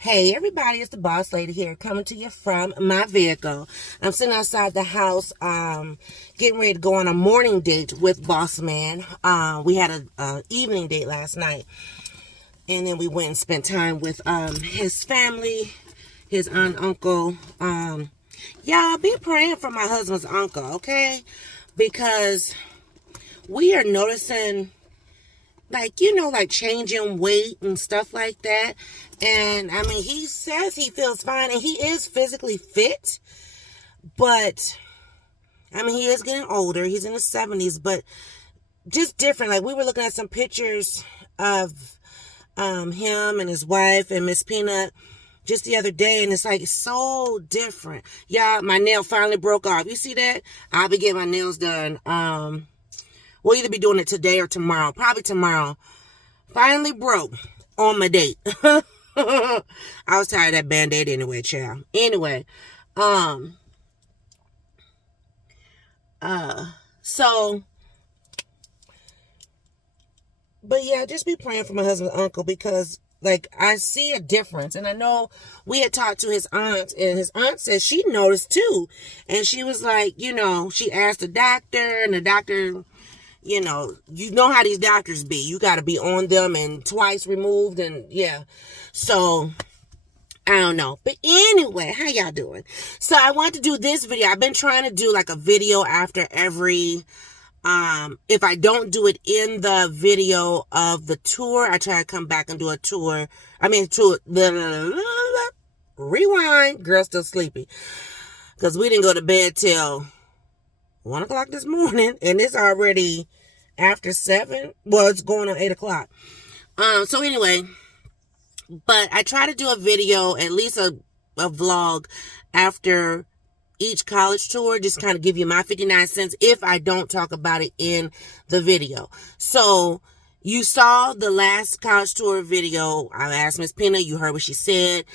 Hey everybody, it's the boss lady here coming to you from my vehicle. I'm sitting outside the house getting ready to go on a morning date with boss man. We had a evening date last night, and then we went and spent time with his family, his aunt, uncle. Y'all be praying for my husband's uncle, okay? Because we are noticing like changing weight and stuff like that. And I mean, he says he feels fine and he is physically fit, but I mean, he is getting older. He's in his 70s, but just different. Like, we were looking at some pictures of him and his wife and Miss Peanut just the other day, and it's like so different. Y'all, my nail finally broke off. You see that? I'll be getting my nails done. We'll either be doing it today or tomorrow. Probably tomorrow. Finally broke on my date. I was tired of that Band-Aid anyway, child. Anyway. But yeah, just be praying for my husband's uncle, because like, I see a difference. And I know we had talked to his aunt, and his aunt said she noticed too. And she was like, she asked the doctor, and the doctor, you know how these doctors be. You got to be on them and twice removed, and yeah. So, I don't know. But anyway, how y'all doing? So, I want to do this video. I've been trying to do like a video after every, if I don't do it in the video of the tour, I try to come back and do a tour. Rewind. Girl still sleepy. Because we didn't go to bed till 1 o'clock this morning, and it's already after 7. Well, it's going on 8 o'clock. So anyway, but I try to do a video, at least a vlog after each college tour, just kind of give you my 59 cents if I don't talk about it in the video. So you saw the last college tour video. I asked Miss Peanut, you heard what she said.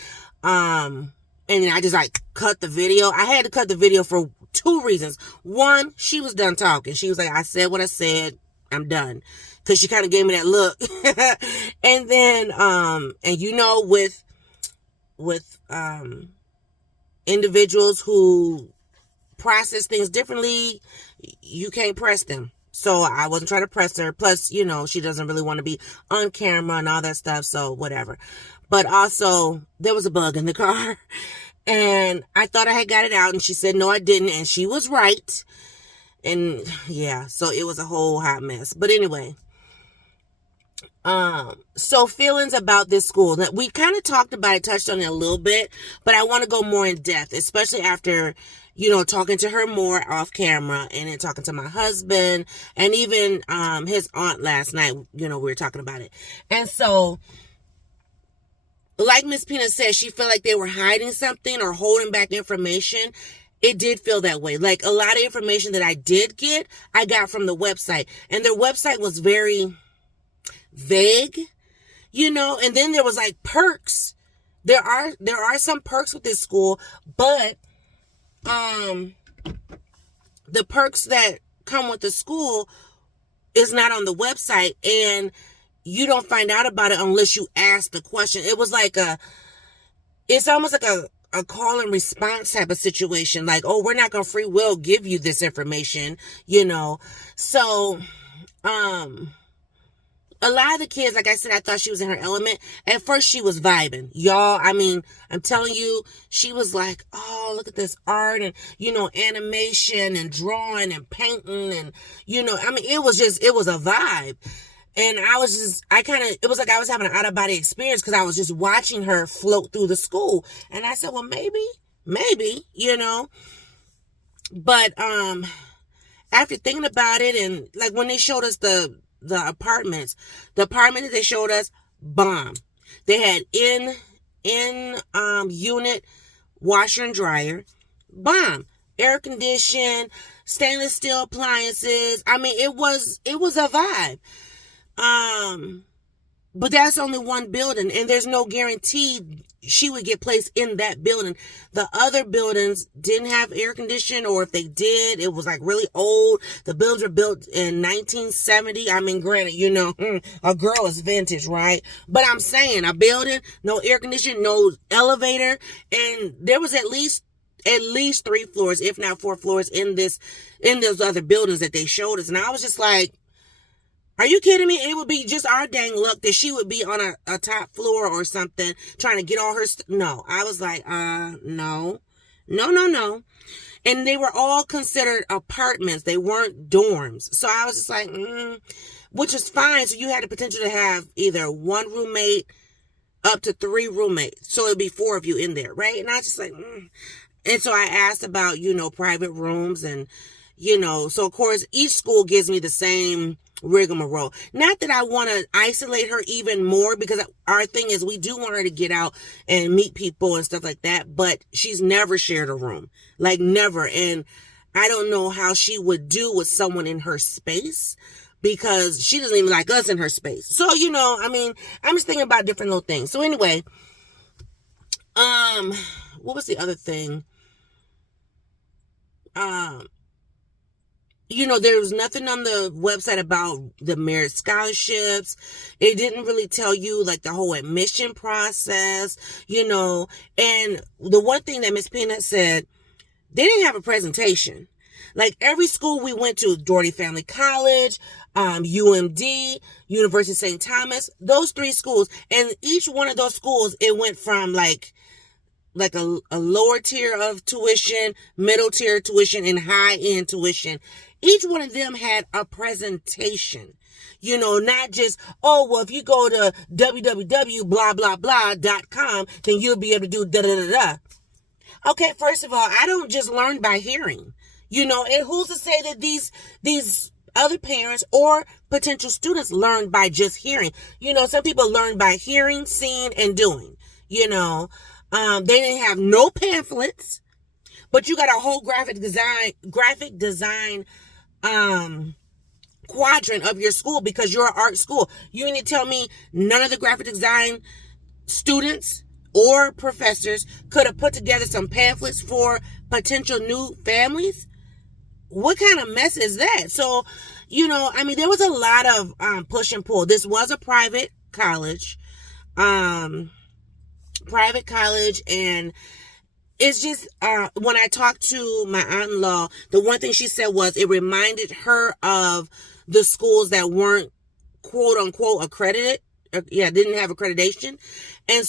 And then I just cut the video. I had to cut the video for 2 reasons. One, she was done talking. She was like, I said what I said. I'm done. Because she kind of gave me that look. And then, and with individuals who process things differently, you can't press them. So I wasn't trying to press her. Plus, she doesn't really want to be on camera and all that stuff. So whatever. But also, there was a bug in the car. And I thought I had got it out. And she said, no, I didn't. And she was right. And yeah, so it was a whole hot mess. But anyway. So feelings about this school. That we kind of talked about it, touched on it a little bit. But I want to go more in depth. Especially after, talking to her more off camera. And then talking to my husband. And even his aunt last night. We were talking about it. And so, like Miss Peanut said, she felt like they were hiding something or holding back information. It did feel that way. Like, a lot of information that I did get, I got from the website. And their website was very vague, and then there was like perks. There are some perks with this school, but the perks that come with the school is not on the website, and you don't find out about it unless you ask the question. It was like it's almost like a call and response type of situation. Like, oh, we're not going to free will give you this information, So, a lot of the kids, like I said, I thought she was in her element. At first, she was vibing. Y'all, I mean, I'm telling you, she was like, oh, look at this art and, animation and drawing and painting and, it was a vibe. And it was like I was having an out-of-body experience, because I was just watching her float through the school. And I said, well, maybe, But after thinking about it, and like when they showed us the apartment that they showed us, bomb. They had in unit washer and dryer, bomb. Air conditioned, stainless steel appliances. I mean, it was a vibe. But that's only one building, and there's no guarantee she would get placed in that building. The other buildings didn't have air conditioning, or if they did, it was like really old. The buildings were built in 1970. I mean, granted, a girl is vintage, right? But I'm saying a building, no air conditioning, no elevator. And there was at least 3 floors, if not 4 floors in those other buildings that they showed us. And I was just like, are you kidding me? It would be just our dang luck that she would be on a top floor or something trying to get all her no. I was like, no. And they were all considered apartments. They weren't dorms. So I was just like, which is fine. So you had the potential to have either 1 roommate up to 3 roommates. So it'd be 4 of you in there, right? And I was just like, And so I asked about, private rooms and, so of course each school gives me the same rigmarole. Not that I want to isolate her even more, because our thing is we do want her to get out and meet people and stuff like that, but she's never shared a room, like never. And I don't know how she would do with someone in her space, because she doesn't even like us in her space. So, I'm just thinking about different little things. So anyway, what was the other thing? There was nothing on the website about the merit scholarships. It didn't really tell you like the whole admission process, and the one thing that Miss Peanut said, they didn't have a presentation. Like every school we went to, Doherty Family College, UMD, University of St. Thomas, those 3 schools, and each one of those schools, it went from like a lower tier of tuition, middle tier tuition, and high end tuition. Each one of them had a presentation, not just, if you go to www.blah-blah-blah.com, then you'll be able to do da-da-da-da. Okay, first of all, I don't just learn by hearing, and who's to say that these other parents or potential students learn by just hearing? Some people learn by hearing, seeing, and doing, they didn't have no pamphlets, but you got a whole graphic design quadrant of your school, because you're an art school. You need to tell me none of the graphic design students or professors could have put together some pamphlets for potential new families? What kind of mess is that? So, there was a lot of push and pull. This was a private college, and it's just, when I talked to my aunt-in-law, the one thing she said was it reminded her of the schools that weren't quote unquote accredited. Didn't have accreditation. And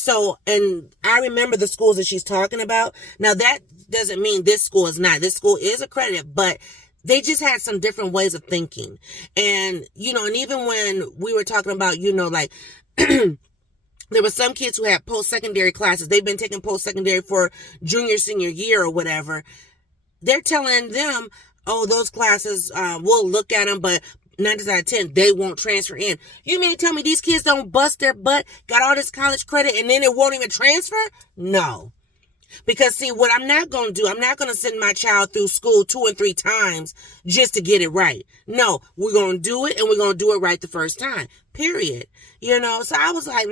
I remember the schools that she's talking about. Now that doesn't mean this school is not. This school is accredited, but they just had some different ways of thinking. And, and even when we were talking about, like, there were some kids who had post-secondary classes. They've been taking post-secondary for junior, senior year or whatever. They're telling them, those classes, we'll look at them, but 9 out of 10, they won't transfer in. You mean to tell me these kids don't bust their butt, got all this college credit, and then it won't even transfer? No. Because see, what I'm not going to do, I'm not going to send my child through school 2 and 3 times just to get it right. No, we're going to do it, and we're going to do it right the first time. Period. So I was like,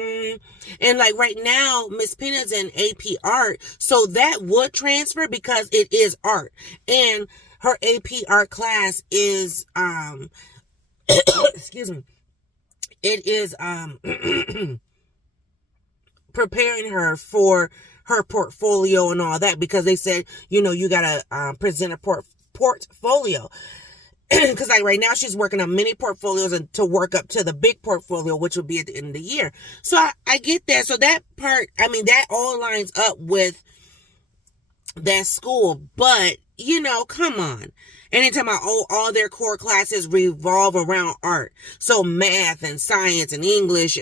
And like right now, Miss Peanut's in AP Art, so that would transfer because it is art. And her AP Art class is, excuse me, it is preparing her for her portfolio and all that, because they said, you gotta present a portfolio. Because like right now she's working on mini portfolios and to work up to the big portfolio, which will be at the end of the year. So I get that. So that part, that all lines up with that school. But, come on. Anytime all their core classes revolve around art. So math and science and English.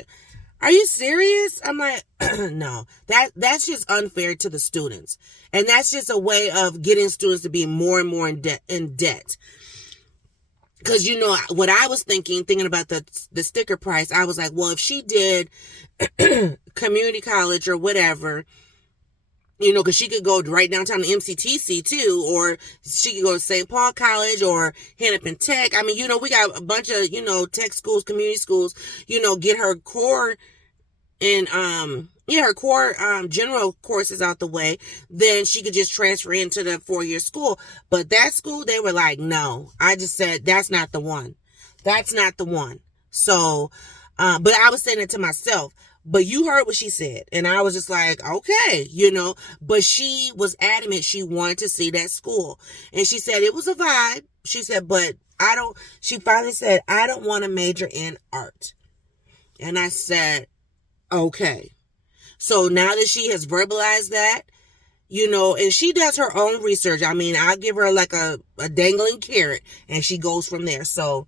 Are you serious? I'm like, no, that's just unfair to the students. And that's just a way of getting students to be more and more in debt. Because, what I was thinking about the sticker price, I was like, well, if she did community college or whatever, because she could go right downtown to MCTC too, or she could go to St. Paul College or Hennepin Tech. We got a bunch of, tech schools, community schools, get her core in, her core general course is out the way, then she could just transfer into the 4-year school. But that school, they were like, no. I just said, that's not the one. That's not the one. So, but I was saying it to myself. But you heard what she said. And I was just like, okay, But she was adamant she wanted to see that school. And she said it was a vibe. She said, but she finally said, I don't want to major in art. And I said, okay. So now that she has verbalized that, and she does her own research. I mean, I'll give her like a dangling carrot and she goes from there. So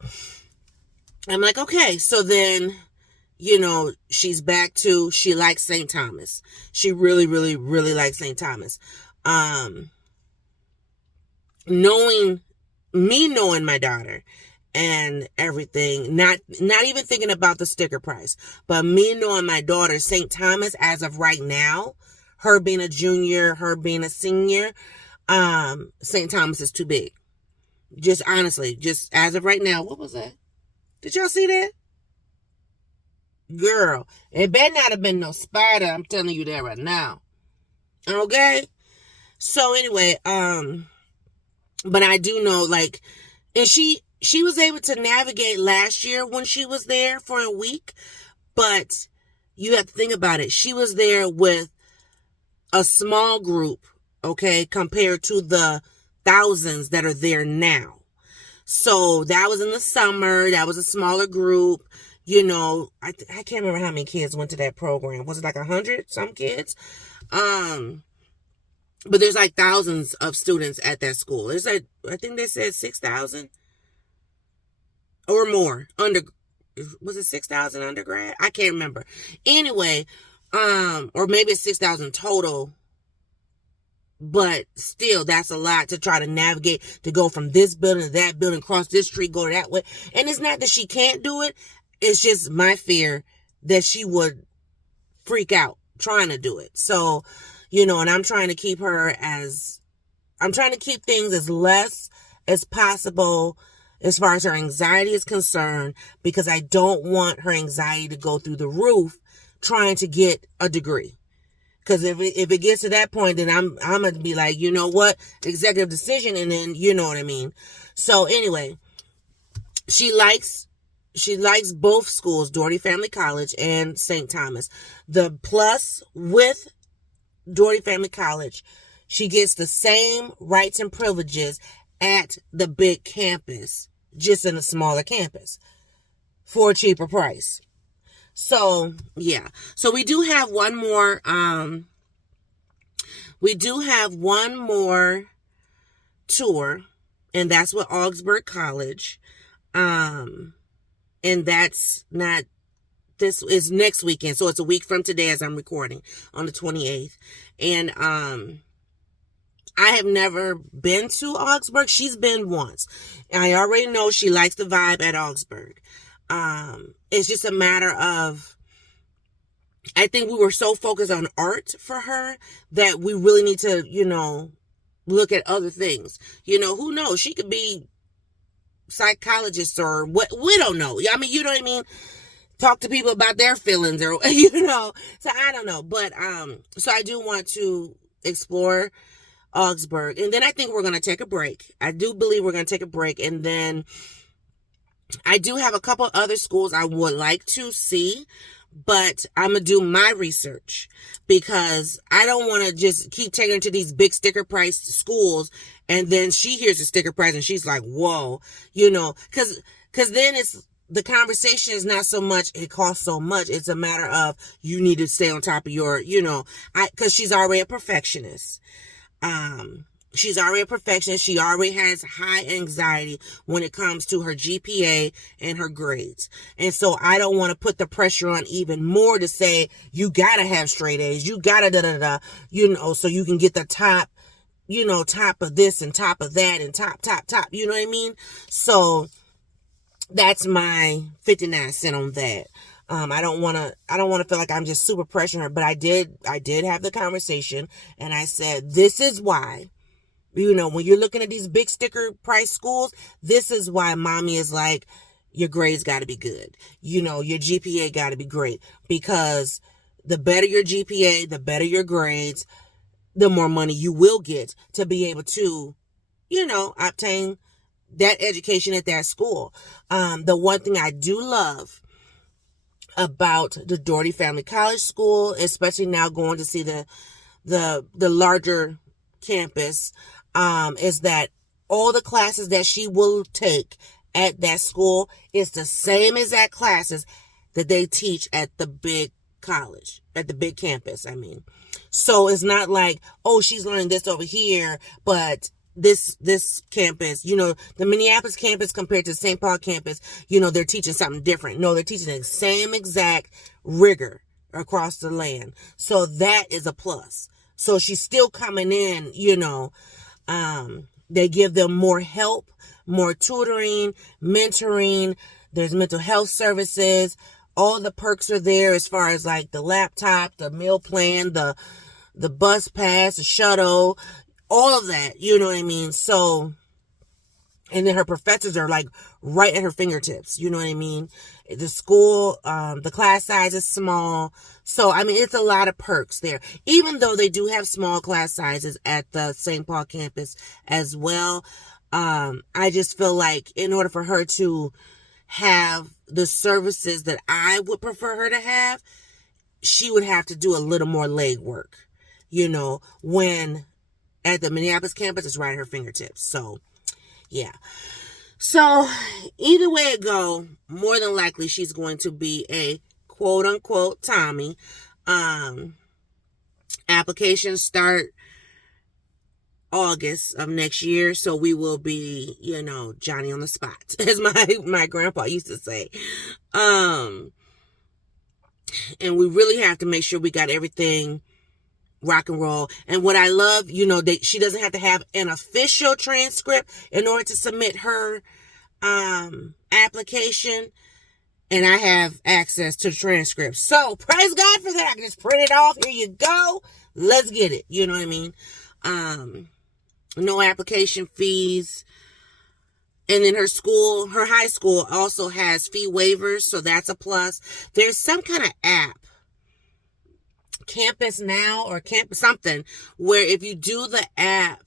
I'm like, okay. So then, she's back to, she likes St. Thomas. She really, really, really likes St. Thomas. Knowing my daughter and everything, not even thinking about the sticker price, but me knowing my daughter, St. Thomas, as of right now, her being a junior, her being a senior, St. Thomas is too big. Just honestly, just as of right now. What was that? Did y'all see that? Girl, it better not have been no spider. I'm telling you that right now. Okay? So anyway, but I do know, like, and she was able to navigate last year when she was there for a week, but you have to think about it. She was there with a small group, okay, compared to the thousands that are there now. So that was in the summer. That was a smaller group. I can't remember how many kids went to that program. Was it like 100 some kids? But there's like thousands of students at that school. There's like, I think they said 6,000 or more. Was it 6,000 undergrad? I can't remember. Anyway, or maybe it's 6,000 total. But still, that's a lot to try to navigate, to go from this building to that building, cross this street, go that way. And it's not that she can't do it. It's just my fear that she would freak out trying to do it. So, and I'm trying to keep things as less as possible as far as her anxiety is concerned, because I don't want her anxiety to go through the roof trying to get a degree. Because if it gets to that point, then I'm going to be like, you know what, executive decision, and then, you know what I mean. So anyway, she likes both schools, Doherty Family College and St. Thomas. The plus with Doherty Family College, she gets the same rights and privileges at the big campus, just in a smaller campus for a cheaper price. So, yeah. So we do have one more, tour, and that's with Augsburg College. And that's not, this is next weekend. So it's a week from today as I'm recording on the 28th. And, I have never been to Augsburg. She's been once. I already know she likes the vibe at Augsburg. It's just a matter of, I think we were so focused on art for her that we really need to, look at other things. Who knows? She could be psychologist or what, we don't know. I mean, you know what I mean? Talk to people about their feelings or, so I don't know. But, so I do want to explore Augsburg. And then I think we're going to take a break. I do believe we're going to take a break. And then I do have a couple other schools I would like to see, but I'm going to do my research because I don't want to just keep taking her to these big sticker price schools. And then she hears the sticker price and she's like, whoa, cause then the conversation is not so much, it costs so much. It's a matter of, you need to stay on top of your, cause she's already a perfectionist. She's already a perfectionist. She already has high anxiety when it comes to her GPA and her grades. And so I don't want to put the pressure on even more to say, you gotta have straight A's. You gotta so you can get the top, top of this and top of that and top. You know what I mean? So that's my 59 cents on that. I don't want to feel like I'm just super pressuring her, but I did have the conversation and I said, this is why, when you're looking at these big sticker price schools, this is why mommy is like, your grades got to be good. Your GPA got to be great, because the better your GPA, the better your grades, the more money you will get to be able to, obtain that education at that school. The one thing I do love about the Doherty Family College School, especially now going to see the larger campus, is that all the classes that she will take at that school is the same exact classes that they teach at the big college, at the big campus, I mean. So it's not like, oh, she's learning this over here, but this campus, the Minneapolis campus compared to the St. Paul campus, they're teaching something different. No, they're teaching the same exact rigor across the land. So that is a plus. So she's still coming in, they give them more help, more tutoring, mentoring. There's mental health services. All the perks are there as far as like the laptop, the meal plan, the bus pass, the shuttle, all of that, you know what I mean? So, and then her professors are like right at her fingertips, you know what I mean? The school, the class size is small. So, I mean, it's a lot of perks there. Even though they do have small class sizes at the St. Paul campus as well, I just feel like in order for her to have the services that I would prefer her to have, she would have to do a little more legwork, when at the Minneapolis campus, it's right at her fingertips. So, yeah. So, either way it go, more than likely she's going to be a quote-unquote Tommy. Applications start August of next year, so we will be, Johnny on the spot, as my grandpa used to say. And we really have to make sure we got everything rock and roll. And what I love, she doesn't have to have an official transcript in order to submit her application. And I have access to the transcript. So praise God for that. I can just print it off. Here you go. Let's get it. You know what I mean? No application fees. And then her high school also has fee waivers. So that's a plus. There's some kind of app, Campus Now or Campus something, where if you do the app,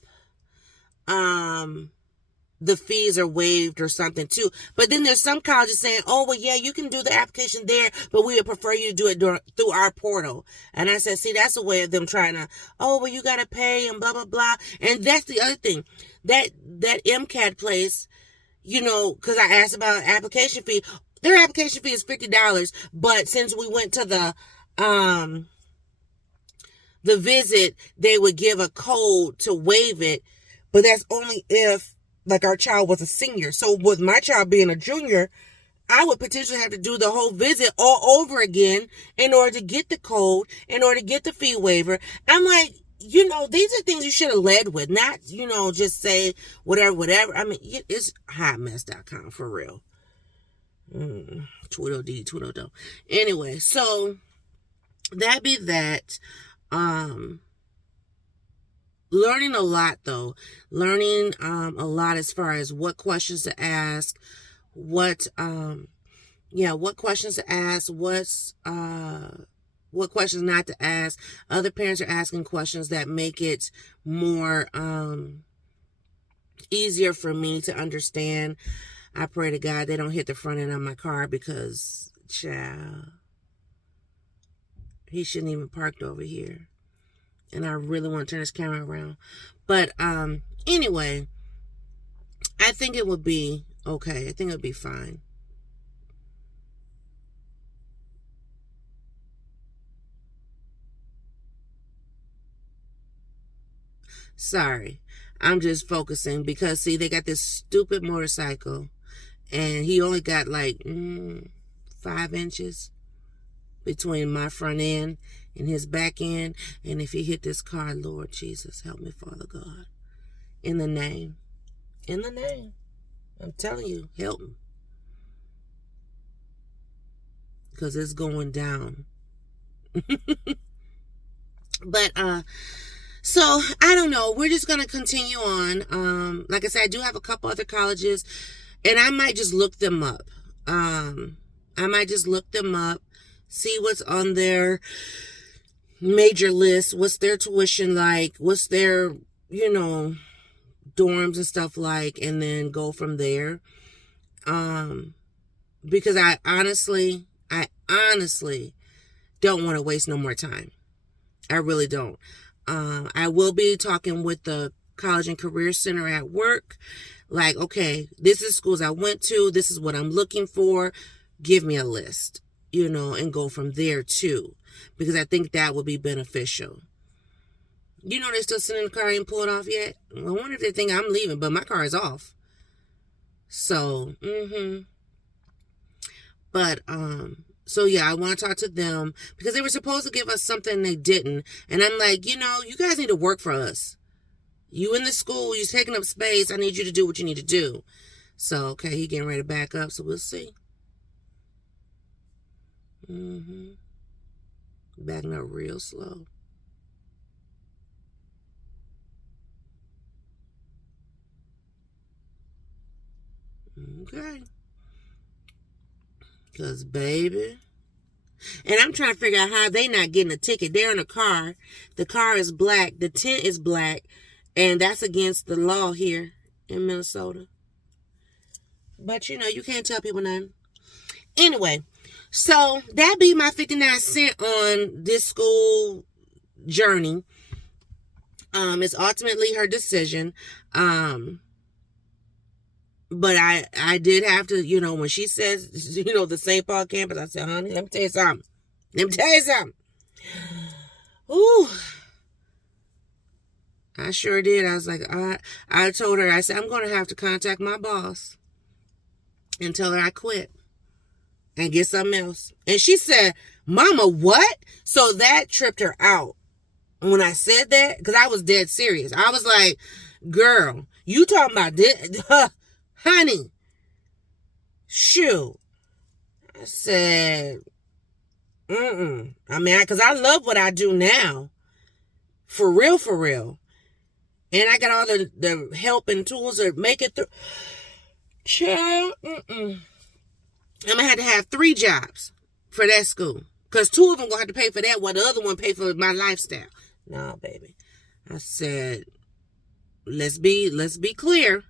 the fees are waived or something too. But then there's some colleges saying, oh, well, yeah, you can do the application there, but we would prefer you to do it through our portal. And I said, see, that's a way of them trying to, oh, well, you got to pay and blah, blah, blah. And that's the other thing. That MCAT place, because I asked about application fee. Their application fee is $50. But since we went to the visit, they would give a code to waive it. But that's only if, like, our child was a senior. So with my child being a junior, I would potentially have to do the whole visit all over again in order to get the code, in order to get the fee waiver. I'm like, these are things you should have led with, not, just say whatever. I mean, it's hotmess.com for real. Tweedledee. Anyway, so that be that. Learning a lot though. Learning a lot as far as what questions to ask, what questions to ask, what questions not to ask. Other parents are asking questions that make it more easier for me to understand. I pray to God they don't hit the front end of my car because, child, he shouldn't even parked over here. And I really want to turn this camera around. But anyway, I think it would be okay. I think it would be fine. Sorry. I'm just focusing because, see, they got this stupid motorcycle. And he only got like 5 inches between my front end and his back end. And if he hit this car, Lord Jesus, help me, Father God. In the name. I'm telling you, help me. Because it's going down. But, so, I don't know. We're just going to continue on. Like I said, I do have a couple other colleges. And I might just look them up. See what's on their major list. What's their tuition like? What's their, dorms and stuff like, and then go from there. Because I honestly don't want to waste no more time. I really don't. I will be talking with the College and Career Center at work. Like, okay, this is schools I went to. This is what I'm looking for. Give me a list, and go from there too. Because I think that would be beneficial. They're still sitting in the car and pull it off yet? I wonder if they think I'm leaving, but my car is off. So, But, so yeah, I want to talk to them because they were supposed to give us something and they didn't. And I'm like, you guys need to work for us. You in the school, you're taking up space. I need you to do what you need to do. So, okay, he getting ready to back up, so we'll see. Backing up real slow. Okay. Because, baby. And I'm trying to figure out how they not getting a ticket. They're in a car. The car is black. The tent is black. And that's against the law here in Minnesota. But, you can't tell people nothing. Anyway, so that be my 59 cents on this school journey. It's ultimately her decision. But I did have to, when she says, the St. Paul campus, I said, honey, let me tell you something. Ooh. I sure did. I was like, I told her, I said, I'm going to have to contact my boss and tell her I quit and get something else. And she said, Mama, what? So that tripped her out when I said that, because I was dead serious. I was like, girl, you talking about this? Honey, shoot. I said, I mean, because I love what I do now. For real. And I got all the help and tools to make it through. Child, I'm going to have to have 3 jobs for that school. Because 2 of them going to have to pay for that, while the other one pay for my lifestyle. No, baby. I said, let's be clear.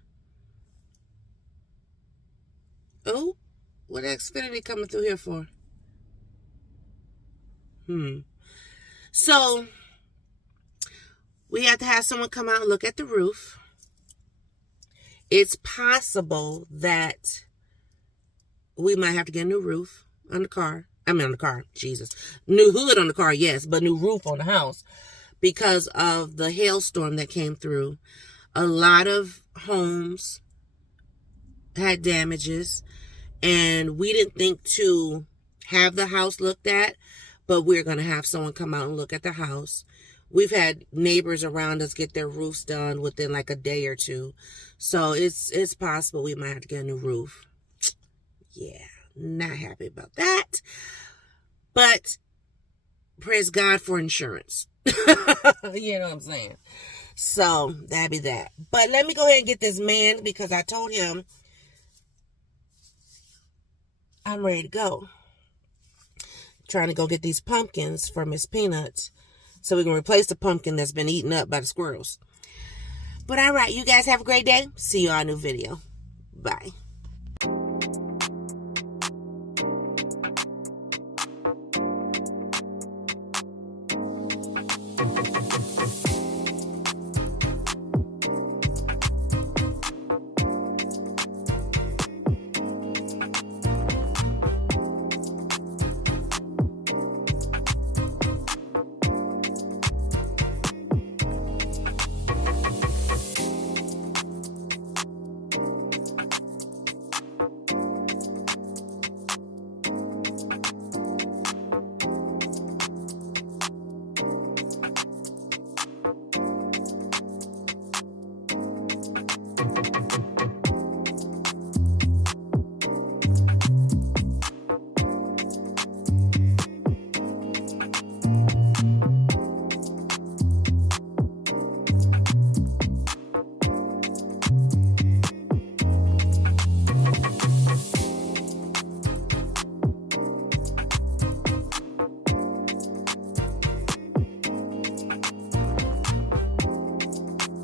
Oh, what Xfinity coming through here for? So, we have to have someone come out and look at the roof. It's possible that we might have to get a new roof on the car. Jesus. New hood on the car, yes, but new roof on the house. Because of the hailstorm that came through. A lot of homes had damages. And we didn't think to have the house looked at, but we're going to have someone come out and look at the house. We've had neighbors around us get their roofs done within like a day or 2. So it's possible we might have to get a new roof. Yeah, not happy about that. But praise God for insurance. You know what I'm saying? So that'd be that. But let me go ahead and get this man, because I told him I'm ready to go. Trying to go get these pumpkins for Miss Peanuts so we can replace the pumpkin that's been eaten up by the squirrels. But all right, you guys have a great day. See you on a new video. Bye.